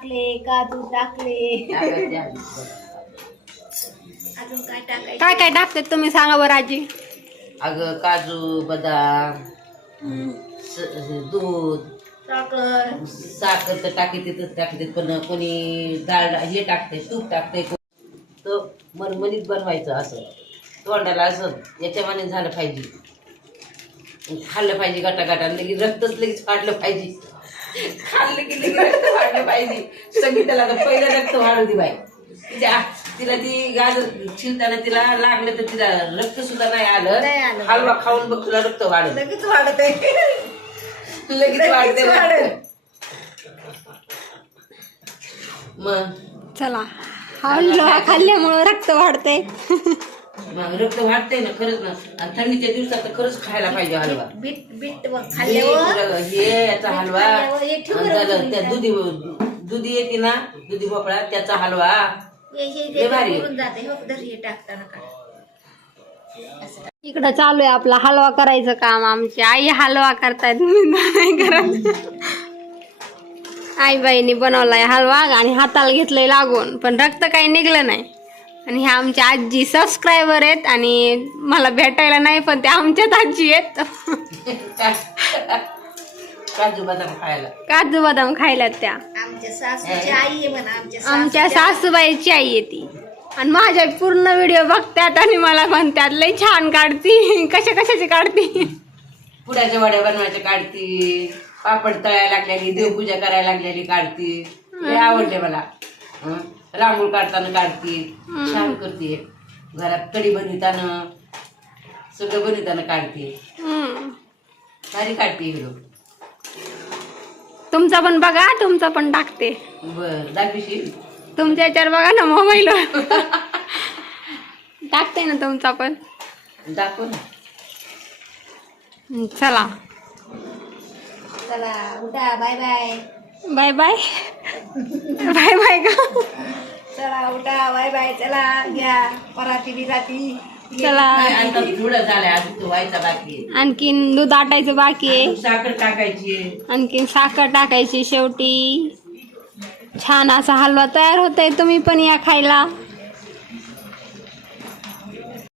टाकले, काजू टाकले. अजून काय टाकायचं? काय काय टाकते तुम्ही सांगा बरं आजी. अगं काजू बदाम दूध साखर तर टाकते पण कोणी डाळ हे टाकते तूप टाकते तर मरमरीत बनवायचं असं तोंडाला असं याच्यावाने झालं पाहिजे खाल्लं पाहिजे गटागटा लगेच रक्तच लगेच वाढलं पाहिजे खाल्लं की लगेच रक्त वाढलं पाहिजे संगीताला तर पहिलं रक्त वाढू दे बाई तिला ती गाजर शिलताना तिला लागलं तर तिला रक्त सुद्धा नाही आलं हलवा खाऊन बघ तुला रक्त वाढत लगेच वाढत आहे. लगेच वाढते मग चला हलवा खाल्ल्यामुळं रक्त वाढते. मग रक्त वाढतंय ना खरंच ना आणि थंडीच्या दिवसात तर खरंच खायला पाहिजे हलवा बीट बीट खाल्ल्यावर हे याचा हलवा खाल्ल्यावर हे ठेवून झालं त्या दुधी येते ना दुधी भोपळा त्याचा हलवा लय भारी आहे. जाते हो दर्या टाकताना का इकडं चालू आहे आपला हलवा करायचं काम. आमची आई हलवा करतायत मी नाही करत. आई बाईने बनवलाय हलवा आणि हाताला घेतलंय लागून पण रक्त काही निघलं नाही. आणि ह्या आमच्या आजी सबस्क्रायबर आहेत आणि मला भेटायला नाही पण त्या आमच्याच आजी आहेत. काजू बदाम खायला काजू बदाम खायला त्या आमच्या सासूची आई आहे म्हणा. आमच्या सासूबाईची आई आहे ती. आणि माझ्या पूर्ण व्हिडिओ बघतात आणि मला म्हणतात लई छान काढती. कशाची काढती. पुड्याच्या वड्या बनवायच्या काढती पापड तळायला लागलेली देवपूजा करायला लागलेली काढती लय आवडले मला. रांगोळ काढताना काढती छान करते घरात कढी बनविताना सगळं बनविताना काढते भारी काढते व्हिडिओ. तुमचा पण बघा तुमचा पण टाकते. बर दाखवशील तुमच्या याच्यावर बघा ना मोबाईलवर टाकते ना तुमचा पण. दाखव ना. चला चला उठा bye bye. Bye bye bye bye का. चला उठा बाय बाय. चला घ्या पराती बिराती. चला आता थोडं झालंय अजून तो व्हायचा बाकी आहे. आणखीन दूध आटायचं बाकी आहे. साखर टाकायची आहे. आणखीन साखर टाकायची शेवटी. छान असा हलवा तयार होतोय. तुम्ही पण या खायला.